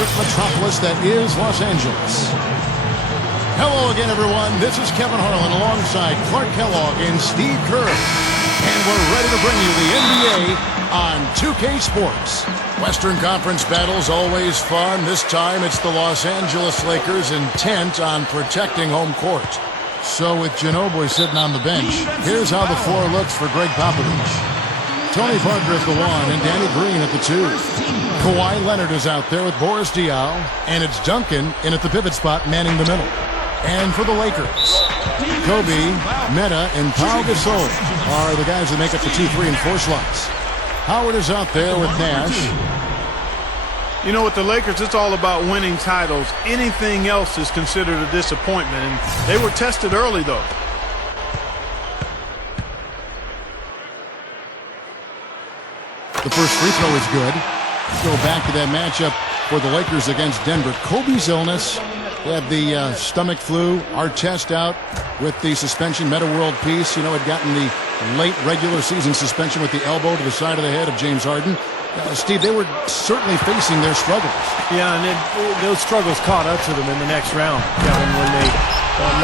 vibrant metropolis that is Los Angeles. Hello again, everyone. This is Kevin Harlan alongside Clark Kellogg and Steve Kerr. And we're ready to bring you the NBA on 2K Sports. Western Conference battles always fun. This time it's the Los Angeles Lakers intent on protecting home court. So with Ginobili sitting on the bench, here's how the floor looks for Greg Popovich. Tony Parker at the 1 and Danny Green at the 2. Kawhi Leonard is out there with Boris Diaw, and it's Duncan in at the pivot spot manning the middle. And for the Lakers, Kobe, Metta, and Pau Gasol are the guys that make up the 2, 3, and 4 slots. Howard is out there with Nash. You know, with the Lakers, it's all about winning titles. Anything else is considered a disappointment, and they were tested early, though. The first free throw is good. Go back to that matchup for the Lakers against Denver. Kobe's illness. He had the stomach flu. Artest out with the suspension. Meta world peace. You know, had gotten the late regular season suspension with the elbow to the side of the head of James Harden. Steve, they were certainly facing their struggles. Yeah, and those struggles caught up to them in the next round, Kevin, when they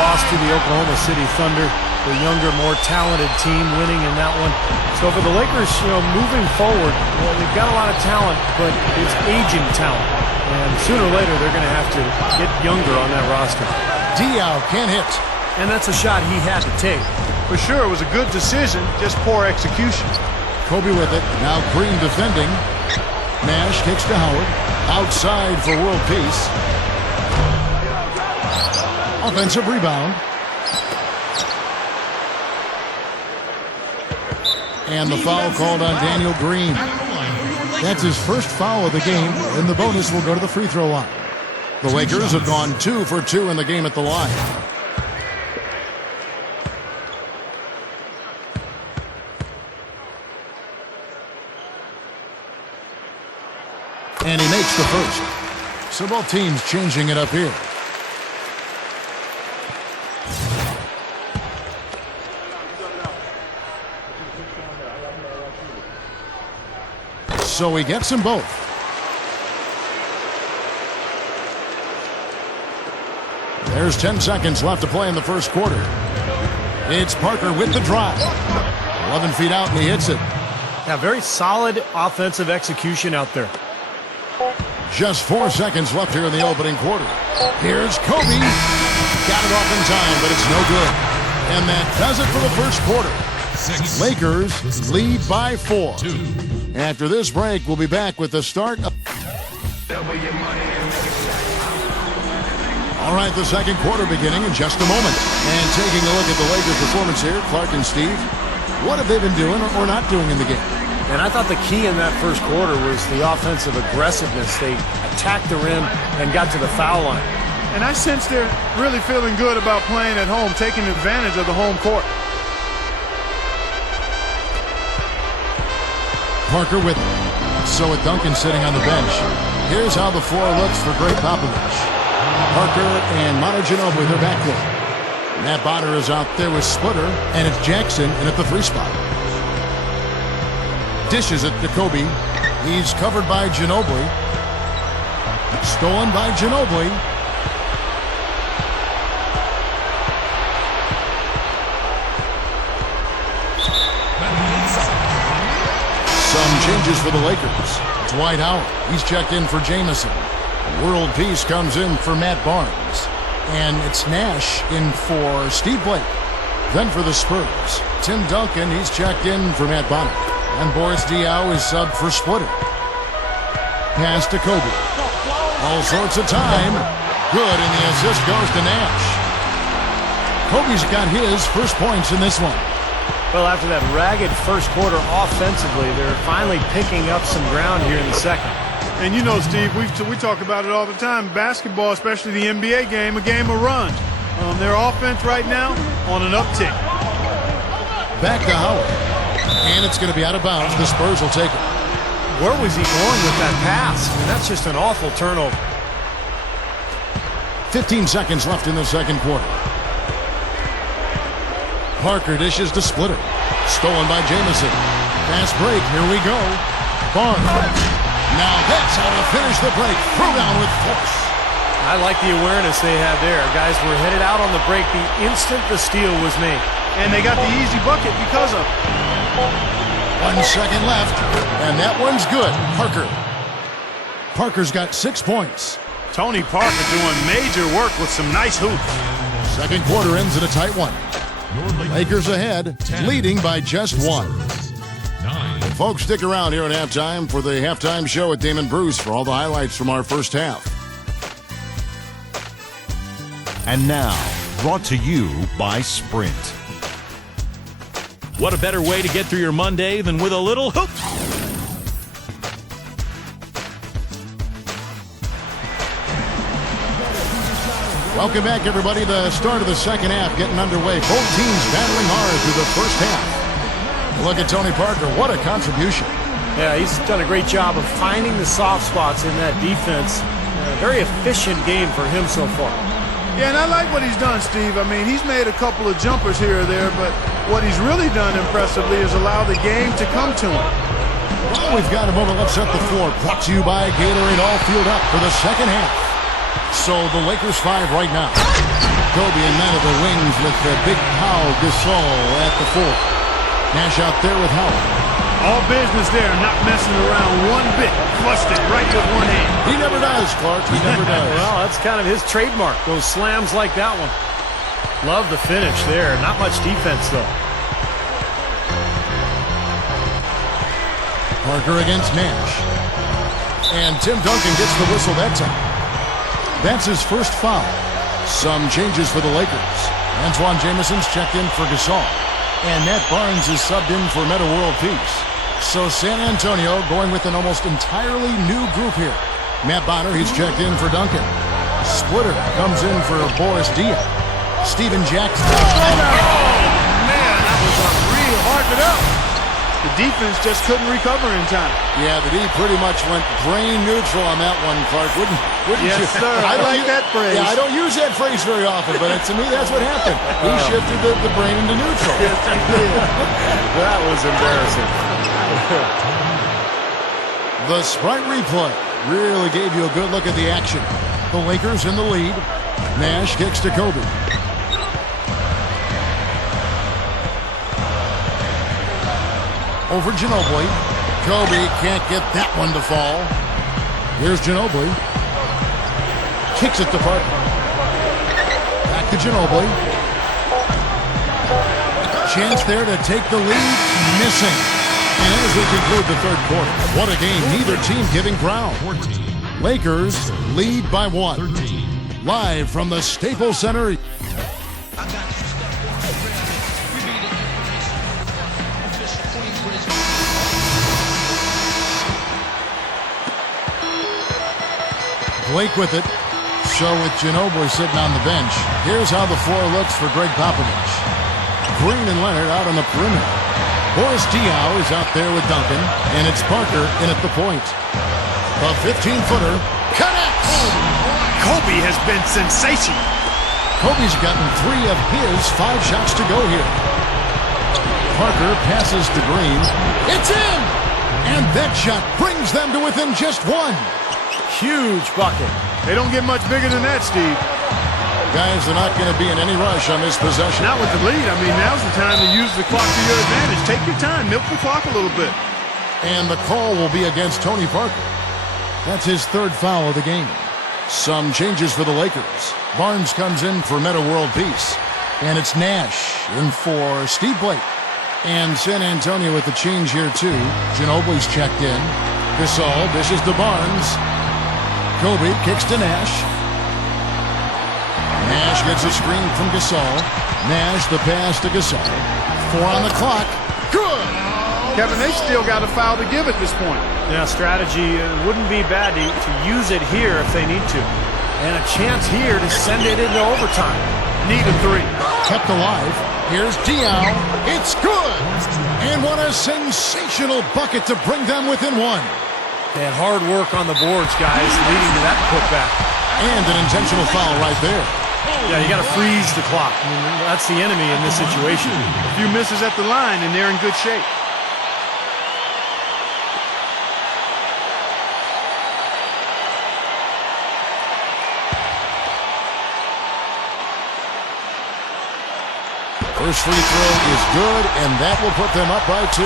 lost to the Oklahoma City Thunder, the younger, more talented team winning in that one. So for the Lakers, you know, moving forward, well, they've got a lot of talent, but it's aging talent. And sooner or later, they're going to have to get younger on that roster. Diaw can't hit. And that's a shot he had to take. For sure, it was a good decision, just poor execution. Kobe with it. Now Green defending. Nash kicks to Howard. Outside for world peace. Offensive rebound. And the foul called on Daniel Green. That's his first foul of the game, and the bonus will go to the free throw line. The Lakers have gone 2 for 2 in the game at the line. And he makes the first. So both teams changing it up here. So he gets them both. There's 10 seconds left to play in the first quarter. It's Parker with the drive. 11 feet out and he hits it. Yeah, very solid offensive execution out there. Just 4 seconds left here in the opening quarter. Here's Kobe. Got it off in time, but it's no good. And that does it for the first quarter. Lakers lead by 4. After this break, we'll be back with the start of... All right, the second quarter beginning in just a moment. And taking a look at the Lakers' performance here, Clark and Steve, what have they been doing or not doing in the game? And I thought the key in that first quarter was the offensive aggressiveness. They attacked the rim and got to the foul line. And I sense they're really feeling good about playing at home, taking advantage of the home court. Parker with him. So with Duncan sitting on the bench, here's how the floor looks for Greg Popovich. Parker and Manu Ginobili, they're back there. Matt Bonner is out there with Splitter, and it's Jackson in at the 3 spot. Dishes it to Kobe. He's covered by Ginobili. Stolen by Ginobili. Some changes for the Lakers. Dwight Howard. He's checked in for Jamison. World peace comes in for Matt Barnes. And it's Nash in for Steve Blake. Then for the Spurs, Tim Duncan. He's checked in for Matt Bonner. And Boris Diaw is subbed for Splitter. Pass to Kobe. All sorts of time. Good, and the assist goes to Nash. Kobe's got his first points in this one. Well, after that ragged first quarter offensively, they're finally picking up some ground here in the second. And you know, Steve, we talk about it all the time. Basketball, especially the NBA game, a game of runs. Their offense right now on an uptick. Back to Howard. And it's going to be out of bounds. The Spurs will take it. Where was he going with that pass? I mean, that's just an awful turnover. 15 seconds left in the second quarter. Parker dishes to Splitter. Stolen by Jamison. Fast break. Here we go. Barnes. Now that's how to finish the break. Throw down with force. I like the awareness they had there. Guys were headed out on the break the instant the steal was made. And they got the easy bucket because of it. 1 second left, and that one's good. Parker's got 6 points. Tony Parker doing major work with some nice hoops. Second quarter ends in a tight one. Lakers ahead, leading by just 1. Folks, stick around here at halftime for the halftime show with Damon Bruce for all the highlights from our first half. And now, brought to you by Sprint. What a better way to get through your Monday than with a little hoop. Welcome back, everybody. The start of the second half getting underway. Both teams battling hard through the first half. Look at Tony Parker. What a contribution. Yeah, he's done a great job of finding the soft spots in that defense. Very efficient game for him so far. Yeah, and I like what he's done, Steve. I mean, he's made a couple of jumpers here or there, but what he's really done impressively is allow the game to come to him. Well, we've got a moment. Let's set the floor. Brought to you by Gatorade, all fueled up for the second half. So the Lakers 5 right now. Kobe and man of the wings with the big Pau Gasol at the 4. Nash out there with Howard. All business there, not messing around one bit. Flushed it right with one hand. He never does, Clark. He never does. Well, that's kind of his trademark, those slams like that one. Love the finish there. Not much defense, though. Parker against Nash. And Tim Duncan gets the whistle that time. That's his first foul. Some changes for the Lakers. Antoine Jameson's checked in for Gasol. And Matt Barnes is subbed in for Metta World Peace. So San Antonio going with an almost entirely new group here. Matt Bonner, he's checked in for Duncan. Splitter comes in for Boris Diaw. Steven Jackson. Man, that was unreal. Hard it up. The defense just couldn't recover in time. Yeah, the D pretty much went brain neutral on that one, Clark. Wouldn't yes, you? Sir. I like that phrase. Yeah, I don't use that phrase very often, but to me, that's what happened. He shifted the brain into neutral. Yes, he did. That was embarrassing. The Sprite replay really gave you a good look at the action. The Lakers in the lead. Nash kicks to Kobe. Over Ginobili. Kobe can't get that one to fall. Here's Ginobili. Kicks it to Parker. Back to Ginobili. Chance there to take the lead. Missing. And as we conclude the third quarter, what a game. Neither team giving ground. Lakers lead by 1. Live from the Staples Center. Blake with it. So with Ginobili sitting on the bench, here's how the floor looks for Greg Popovich. Green and Leonard out on the perimeter. Boris Diaw is out there with Duncan, and it's Parker in at the point. A 15-footer connects! Kobe has been sensational. Kobe's gotten 3 of his 5 shots to go here. Parker passes to Green. It's in! And that shot brings them to within just 1. Huge bucket. They don't get much bigger than that, Steve. Guys, they're not going to be in any rush on this possession. Not with the lead. I mean, now's the time to use the clock to your advantage. Take your time. Milk the clock a little bit. And the call will be against Tony Parker. That's his 3rd foul of the game. Some changes for the Lakers. Barnes comes in for Metta World Peace. And it's Nash in for Steve Blake. And San Antonio with the change here, too. Ginobili's checked in. Gasol dishes to Barnes. Kobe kicks to Nash. Nash gets a screen from Gasol. Nash the pass to Gasol. 4 on the clock. Good! Kevin, they still got a foul to give at this point. Yeah, strategy wouldn't be bad to use it here if they need to. And a chance here to send it into overtime. Need a 3. Kept alive. Here's Diaw. It's good! And what a sensational bucket to bring them within 1. They had hard work on the boards, guys, leading to that putback. And an intentional foul right there. Yeah, you got to freeze the clock. I mean, that's the enemy in this situation. A few misses at the line, and they're in good shape. First free throw is good, and that will put them up by 2.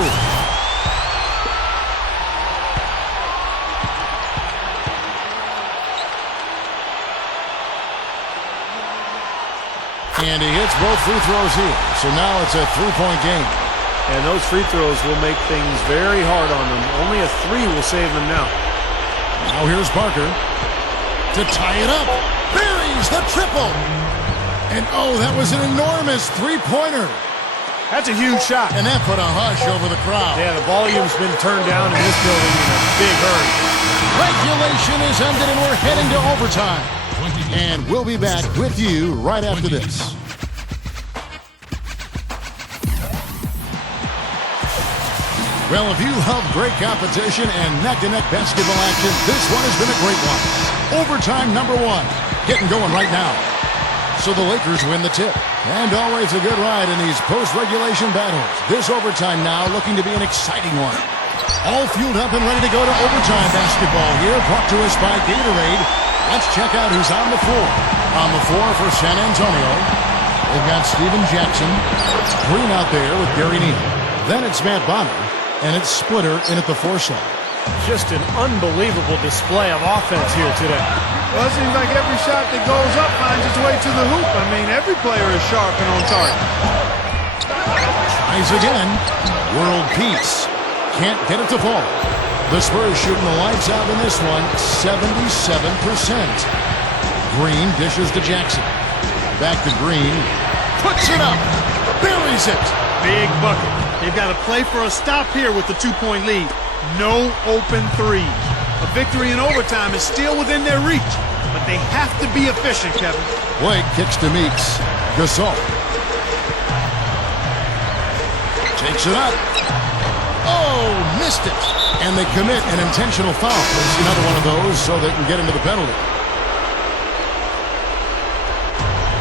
And he hits both free throws here. So now it's a 3-point game. And those free throws will make things very hard on them. Only a 3 will save them now. Now here's Parker to tie it up. Buries the triple. And oh, that was an enormous three-pointer. That's a huge shot. And that put a hush over the crowd. Yeah, the volume's been turned down in this building in a big hurry. Regulation is ended and we're heading to overtime. And we'll be back with you right after this. Well, if you love great competition and neck-to-neck basketball action, this one has been a great one. Overtime number 1. Getting going right now. So the Lakers win the tip. And always a good ride in these post-regulation battles. This overtime now looking to be an exciting one. All fueled up and ready to go to overtime basketball here, brought to us by Gatorade. Let's check out who's on the floor. On the floor for San Antonio, they've got Steven Jackson. Green out there with Gary Neal. Then it's Matt Bonner, and it's Splitter in at the 4 slot. Just an unbelievable display of offense here today. Well, it seems like every shot that goes up finds its way to the hoop. I mean, every player is sharp and on target. Tries again. World peace. Can't get it to fall. The Spurs shooting the lights out in this one, 77%. Green dishes to Jackson. Back to Green. Puts it up. Buries it. Big bucket. They've got to play for a stop here with the 2-point lead. No open threes. A victory in overtime is still within their reach, but they have to be efficient, Kevin. Blake kicks to Meeks. Gasol. Takes it up. Oh, missed it. And they commit an intentional foul. It's another one of those so they can get into the penalty.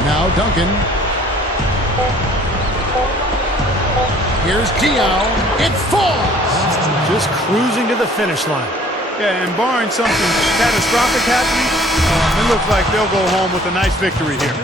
Now Duncan. Here's Diaw. It falls. Just cruising to the finish line. Yeah, and barring something catastrophic happening, it looks like they'll go home with a nice victory here.